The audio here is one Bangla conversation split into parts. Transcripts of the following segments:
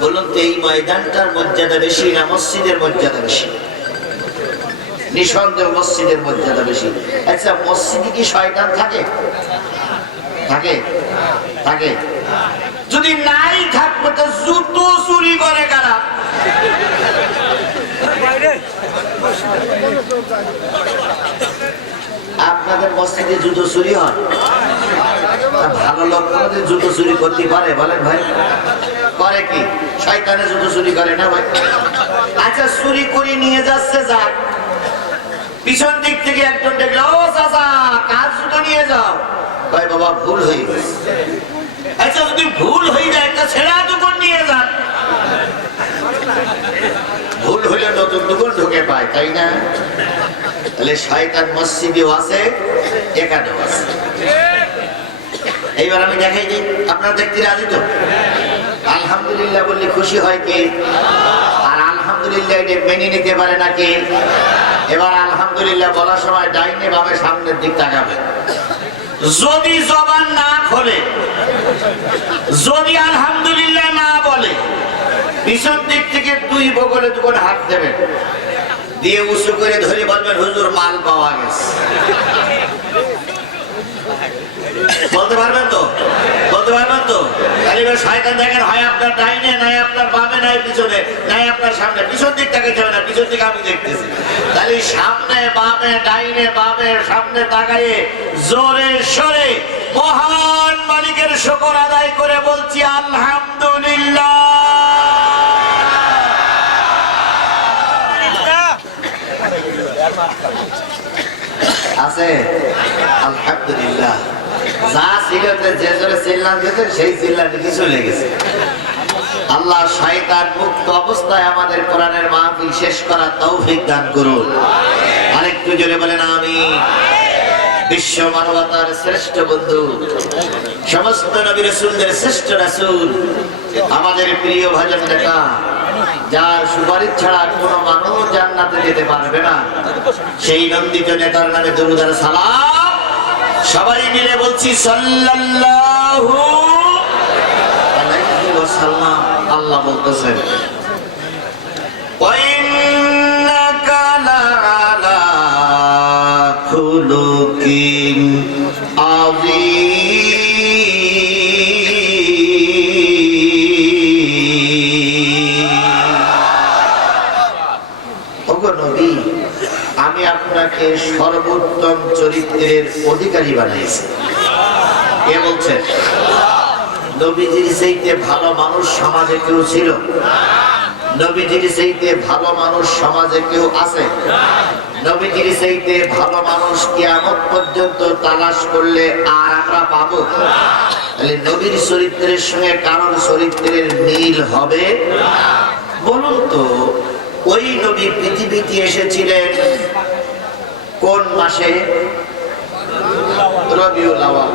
বলুন তো, এই ময়দানটার মর্যাদা বেশি না মসজিদের মর্যাদা বেশি? নিঃসন্দেহ মসজিদের মর্যাদা বেশি। আচ্ছা মসজিদে কি শয়তান থাকে? থাকে থাকে। যদি নাই থাকবে, তো জুতো চুরি করে কারা? আপনাদের মসজিদে জুতো চুরি হয়? ভালো লোক জুতো চুরি করতে পারে, বলেন ভাই। করে কি? শয়তানে জুতো চুরি করে না ভাই? আচ্ছা চুরি করে নিয়ে যাচ্ছে যাক পিছন দিক থেকে একজন দেখল, ও চাচা, কার জুতো নিয়ে যাও? ভাই বাবা, ভুল হয়ে গেছে। আচ্ছা যদি ভুল হয়ে যায়, একটা ছেঁড়া দোকান নিয়ে যান। ভুল হইলে নতুন দোকান ঢুকে পায়, তাই না? তাহলে শয়তান মসজিদেও আছে, এখানেও আছে। এইবার আমি দেখাই দিই, আপনারা দেখতে রাজি তো? আলহামদুলিল্লাহ বললে খুশি হয় কে? আর আলহামদুলিল্লাহ এটা মেনে নিতে পারে না কে? এবার আলহামদুলিল্লাহ বলার সময় ডাইনে বামে সামনের দিক তাকাবে। যদি জবান না খোলে, যদি আলহামদুলিল্লাহ না বলে, পিছন দিক থেকে দুই বগলে দুখন হাত দেবেন দিয়ে উঁচু করে ধরে বলবেন, হুজুর, মাল পাওয়া গেছে। বলতে পারবেন তো? বলতে পারবেন তো? তাহলে এবার শয়তান দেখেন, হয় আপনার ডাইনে, নাই আপনার বামে, নাই পিছনে, নাই আপনার সামনে। পিছন দিক তাকাইতে হবে না, পিছন দিকে আমি দেখতেছি। তাহলে সামনে, বামে, ডাইনে, বামে, সামনে তাকাইয়ে জোরে সরে মহান মালিকের শকর আদায় করে বলছি, আলহামদুলিল্লাহ। আছে? আলহামদুলিল্লাহ। যা ছিল যে জোরে চিল্লান সেই চিল্লাটি আল্লাহ শয়তান মুক্ত অবস্থায় আমাদের কোরআনের মাহফিল শেষ তৌফিক দান করুন। আরেকটু জোরে বলেন আমি বিশ্ব মানবতার শ্রেষ্ঠ বন্ধু, সমস্ত নবী শ্রেষ্ঠ রাসূল, আমাদের প্রিয় ভজন নেতা, যার সুপারিশ ছাড়া কোনো মানুষ জান্নাতে যেতে পারবে না। সেই নন্দিত নেতার নামে দরুদার সালাম। সবাই মিলে বলছি সাল্লাল্লাহু আলাইহি ওয়াসাল্লাম। আল্লাহ বলতেছেন সর্বোত্তম চরিত্রের অধিকারী বানিয়েছি। কে বলছেন নবীজির সেইতে ভালো মানুষ সমাজে কেউ ছিল? নবীজির সেইতে ভালো মানুষ সমাজে কেউ আছে? নবীজির সেইতে ভালো মানুষ পর্যন্ত তালাশ করলে আর আমরা পাবো? তাহলে নবীর চরিত্রের সঙ্গে কারোর চরিত্রের মিল হবে? বলুন তো, ওই নবী পৃথিবীতে এসেছিলেন কোন মাসে?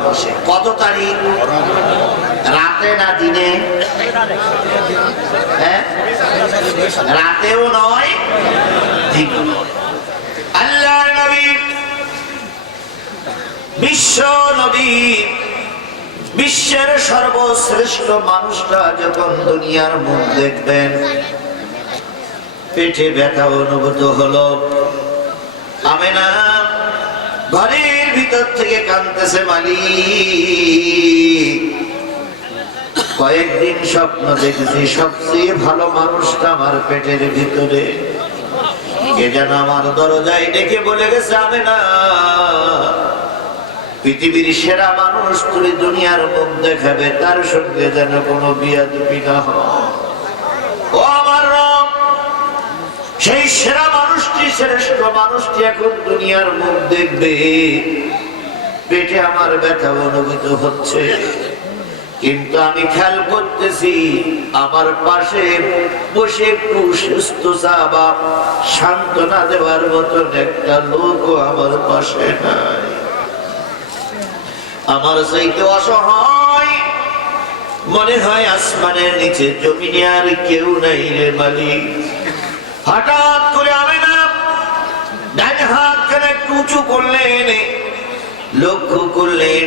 মাসে। কত তারিখ? রাতে না দিনে? হ্যাঁ? রাতেও নয় আল্লাহ নবী, বিশ্ব নবী, বিশ্বের সর্বশ্রেষ্ঠ মানুষটা যখন দুনিয়ার মুখ দেখবেন, পেটে ব্যথা অনুভূত হলো। আমি না। ঘরের ভিতর থেকে কানতেছে মালিক। কয়েকদিন স্বপ্ন দেখেছি, সবচেয়ে ভালো মানুষটা আমার পেটের ভিতরে। কে যেন আমার দরজায় ডেকে বলে গেছে, আমি না। পৃথিবীর সেরা মানুষ তুমি দুনিয়ার মুখ দেখাবে, তার সঙ্গে যেন কোনো বিয়া দুপি না হয়। ও আমার সেই সেরা শ্রেষ্ঠ মানুষটি এখন দুনিয়ার মুখ দেখবে? পেটে আমার ব্যথা অনুভূত হচ্ছে। কিন্তু আমি খেয়াল করতেছি, আমার পাশে বসে একটু সুস্থ চাবা সান্ত্বনা দেওয়ার মতন একটা লোকও আমার পাশে নাই। আমার সেইতে অসহায় মনে হয় আসমানের নিচে জমিনে আর কেউ নাই রে মালিক। হঠাৎ করে আমি না ডান হাত কেন একটু উঁচু করলেন, লক্ষ্য করলেন,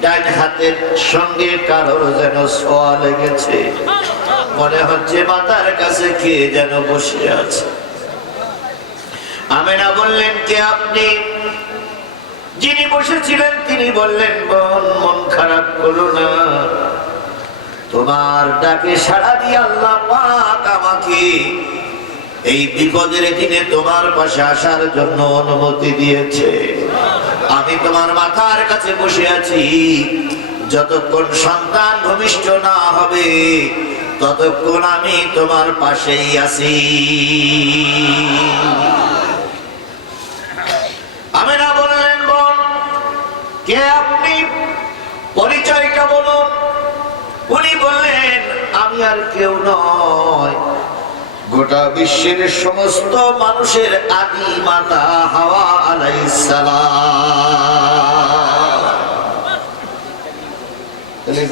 ডান হাতের সঙ্গে কারোর যেন ছোঁয়া লেগেছে। মনে হচ্ছে মাতার কাছে কে যেন বসে আছে। আমেনা বললেন, কে আপনি? যিনি বসেছিলেন, তিনি বললেন, বোন, মন খারাপ করো না। তোমার ডাকে সাড়া দিয়ে আল্লাহ পাক আমাকে এই বিপদের দিনে তোমার পাশে আসার জন্য অনুমতি দিয়েছে। আমি তোমার মাথার কাছে বসে আছি। যতক্ষণ সন্তান ভূমিষ্ঠ না হবে, ততক্ষণ আমি তোমার পাশেই আছি। আমি না বললেন, বোন, কে আপনি? পরিচয়টা বলুন। উনি বললেন, আমি আর কেউ নয় গোটা বিশ্বের সমস্ত মানুষের আদি মাতা হাওয়া আলাইসালাম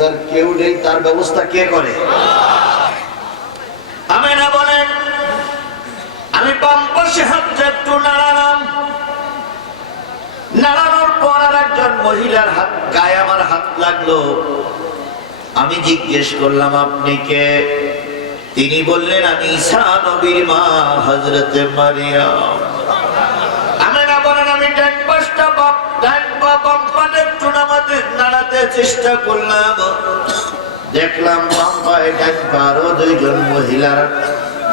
যার কেউ নেই, তার ব্যবস্থা কে করে? আমি না বলেন, আমি বাম হাতটা একটু নাড়ালাম। নাড়ানোর পর আর একজন মহিলার হাত, গায়ে আমার হাত লাগল। আমি জিজ্ঞেস করলাম, আপনি কে? তিনি বললেন, আমি ঈসা নবীর মা হজরতে মারিয়াম। আমেনা বলেন, আমি চেষ্টা করলাম। দেখলাম দুইজন মহিলার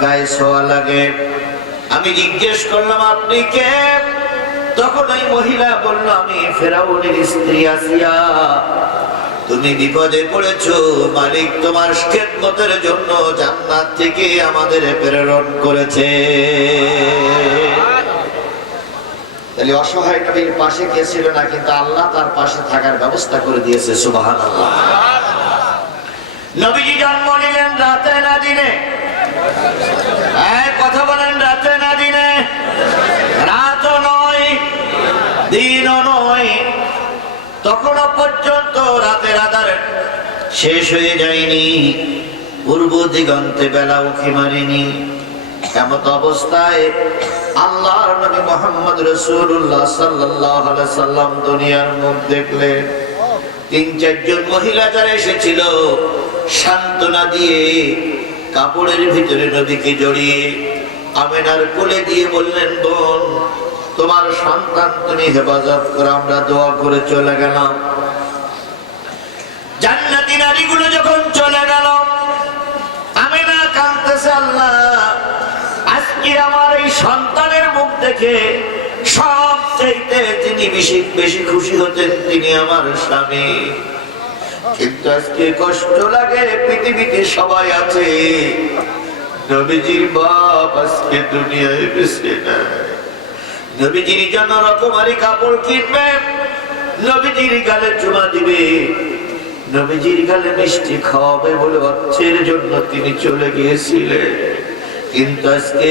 গায়ে লাগে। আমি জিজ্ঞেস করলাম, আপনি কে? তখন ওই মহিলা বলল, আমি ফেরাউনের স্ত্রী আসিয়া। তুমি বিপদে পড়েছো মালিক তোমার খেদমতের জন্য জান্নাত থেকে আমাদের প্রেরণ করেছে। অসহায় নবীর পাশে কে ছিল না কিন্তু আল্লাহ তার পাশে থাকার ব্যবস্থা করে দিয়েছে রাতে হ্যাঁ, কথা রাতে না দিনে রাতও নয় দিনও নয় তখনও পর্যন্ত রাতের আধার শেষ হয়ে যায়নি। পূর্ব দিগন্তে বেলা উঠে মারেনি। এমত অবস্থায় আল্লাহর নবী মোহাম্মদ রসুল্লাহ সাল্লাহ সাল্লাম দুনিয়ার মুখ দেখলেন তিন, চারজন মহিলা যারা এসেছিল, সান্ত্বনা দিয়ে কাপড়ের ভিতরে নদীকে জড়িয়ে আমেনার কোলে দিয়ে বললেন, বোন, তোমার সন্তান তুমি হেফাজত করে, আমরা দোয়া করে চলে গেলাম। জান্নাতি নারীগুলো যখন চলে গেল, আমেনা কাঁদতেছে, আল্লাহ, আজকে আমার এই সন্তানের মুখ দেখে সব চাইতে যিনি বেশি বেশি খুশি হতেন তিনি আমার স্বামী। কিন্তু আজকে কষ্ট লাগে, পৃথিবীতে সবাই আছে। নবীজির বাপ আজকে দুনিয়ায় বেঁচে নাই। নবীজির জন্য রকমারি কাপড় কিনবে, নবীজির গালে চুমা দিবে। নবীজির গালে মিষ্টি খাওয়াবে বলে অর্থের জন্য তিনি চলে গিয়েছিলেন। কিন্তু আজকে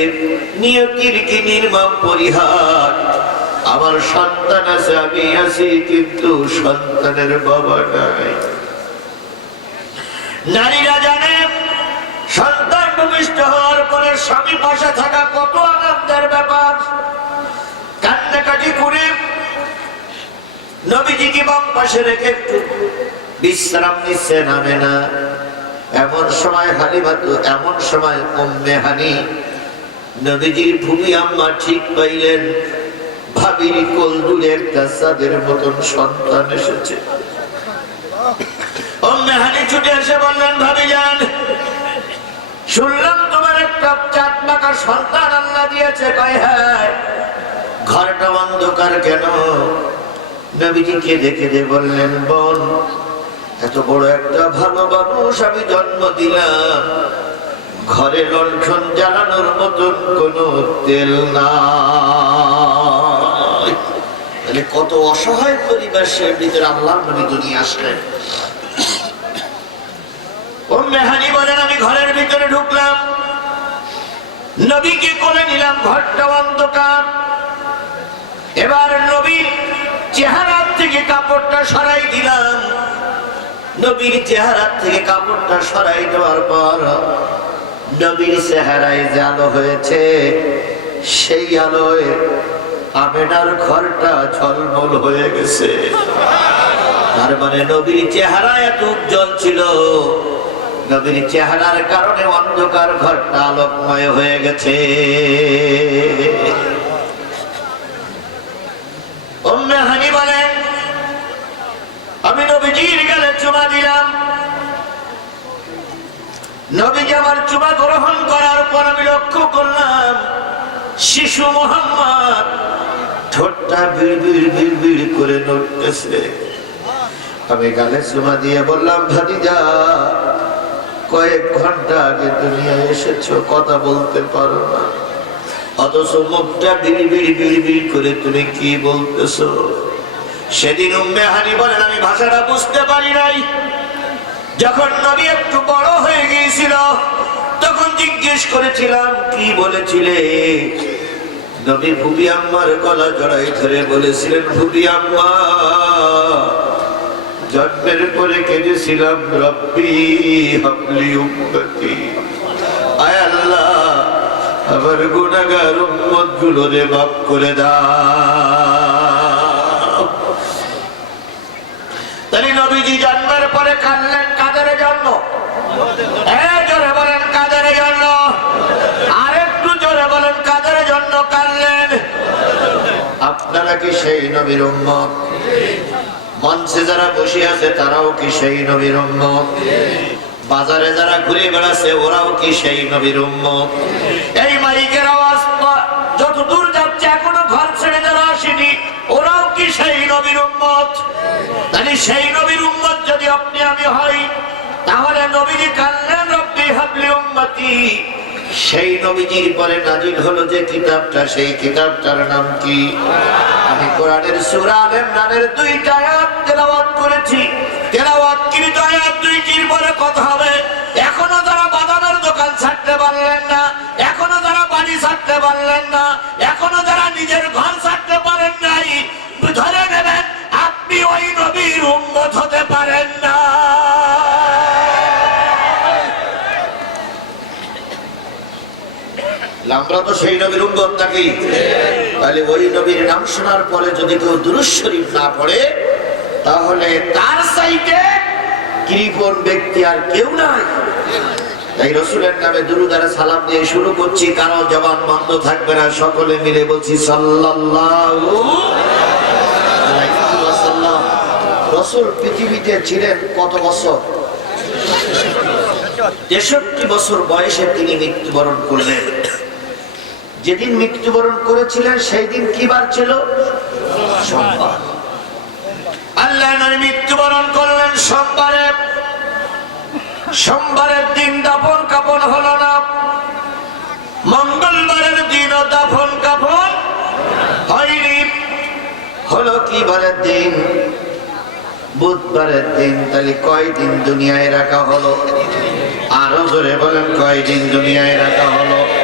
নিয়তির কি নির্মম পরিহার। আমার সন্তান আছে, আমি আছি, কিন্তু সন্তানের বাবা নাই। নারীরা জানে, সন্তান ভূমিষ্ঠ হওয়ার পরে স্বামী পাশে থাকা কত আনন্দের ব্যাপার। কান্নাকাটি করে নবীজিকে বাম পাশে রেখে বিশ্রাম নিচ্ছে নামে না। এমন সময় হালিমা তো এমন সময় কমবে হানি, নবীজির ভূমি আম্মা ঠিক পাইলেন। ভাবির কোলদুলের কাছাদের মতন সন্তান এসেছে। হানি ছুটে এসে বললেন, ভাবি যান, শুনলাম তোমার সন্তান আল্লাহ দিয়েছে। হ্যাঁ ঘরটা অন্ধকার কেন? নবীজিকে দেখে যে বললেন, বোন এত বড় একটা ভালো মানুষ আমি জন্ম দিলাম। ঘরে লণ্ঠন জ্বালানোর মতন কোন তেল না কত অসহায় পরিবেশের ভিতরে আল্লাহ নবী দুনিয়া আসলেন। মেহানি বলেন, আমি ঘরের ভিতরে ঢুকলাম। নবীকে কোলে নিলাম, ঘরটা অন্ধকার। এবার নবীর চেহারার থেকে কাপড়টা সরাই দিলাম। নবীর চেহারার থেকে কাপড়টা সরাই দেওয়ার পর নবীর চেহারায় যে আলো হয়েছে, সেই আলোয় আমেনার ঘরটা ঝলমল হয়ে গেছে। তার মানে নবীর চেহারা এত উজ্জ্বল ছিল। নবীর চেহারার কারণে অন্ধকার ঘরটা আলোকময় হয়ে গেছে উম্মে হানি বলেন আমি নবীজির গেলে চুমা দিলাম নবীজি আমার চুমা গ্রহণ করার পর আমি লক্ষ্য করলাম, শিশু মোহাম্মদ ঠোঁটটা বিড় বিড় বিড় বিড় করে নড়তেছে। আমি গালে চুমা দিয়ে বললাম, ভাতিজা, কয়েক ঘণ্টা আগে দুনিয়ায় এসেছ, কথা বলতে পারো না। অথচ মুখটা বিড়ি বিড়ি বিড়ি বিড়ি করে তুমি কি বলতেছো? সেদিন উম্মে হানি বলেন, আমি ভাষাটা বুঝতে পারি নাই। যখন নবী একটু বড় হয়ে গিয়েছিল, তখন জিজ্ঞেস করেছিলাম, কি বলেছিলে? নবী ভুবি আম্মার গলা জড়াই ধরে বলেছিলেন ভুবি আম্মা, জন্মের পরে কেঁদেছিলাম রব্বি হাবলি উম্মতি। আয় আল্লাহ, আমার গুনাহগার উম্মতগুলো রে মাফ করে দাও। তাহলে নবীজি জন্মের পরে কাঁদলেন কাদের জন্য এ জোরে বলেন কাদের জন্য আরেকটু জোরে বলেন কাদের জন্য কাঁদলেন আপনারা কি সেই নবীর উম্মত? মঞ্চে যারা বসে আছে, তারাও কি সেই নবীর উম্মত? বাজারে যারা ঘুরে বেড়াচ্ছে, ওরাও কি সেই নবীর উম্মত? এই মাইকের আওয়াজ যত দূর যাচ্ছে, এখনও ঘর ছেড়ে যারা আসেনি, ওরাও কি সেই নবীর উম্মত? তাহলে সেই নবীর উম্মত যদি আপনি আমি হই, তাহলে নবীজি কান্নেন রব্বি হাবলি উম্মতি। সেই নবীজির পরে নাজিল হলো যে কিতাবটা, সেই কিতাবটার নাম কি? আমি কোরআনের সূরা ইমরানের দুইটা আয়াত তেলাওয়াত করেছি। তেলাওয়াত কৃত আয়াত দুইটির পরে কথা হবে। এখনও যারা বাদামের দোকান ছাড়তে পারলেন না, এখনও যারা পানি ছাড়তে পারলেন না, এখনও যারা নিজের ঘর ছাড়তে পারেন নাই আমরা তো সেই নবীর উম্মত নাকি? তাহলে ওই নবীর নাম শোনার পরে যদি কেউ দুরুশ শরীফ না পড়ে, তাহলে তার সাইটে কৃপণ ব্যক্তি আর কেউ নাই। তাই রসুলের নামে দুরুদারে সালাম দিয়ে শুরু করছি। কারও জবান বন্ধ থাকবে না, সকলে মিলে বলছি সাল্লাল্লাহু রসুল পৃথিবীতে ছিলেন কত বছর? তেষট্টি বছর বয়সে তিনি মৃত্যুবরণ করলেন। যেদিন মৃত্যুবরণ করেছিলেন সেই দিন কি বার ছিল? আল্লাহ মৃত্যুবরণ করলেন সোমবারে। সোমবারের দিন দাফন কাপন হলো না। মঙ্গলবারের দিনও দাফন কাপন হয়নি। হলো কি বারের দিন? বুধবারের দিন। তাহলে কয়দিন দুনিয়ায় রাখা হলো? আরও জোরে বলেন, কয়দিন দুনিয়ায় রাখা হলো?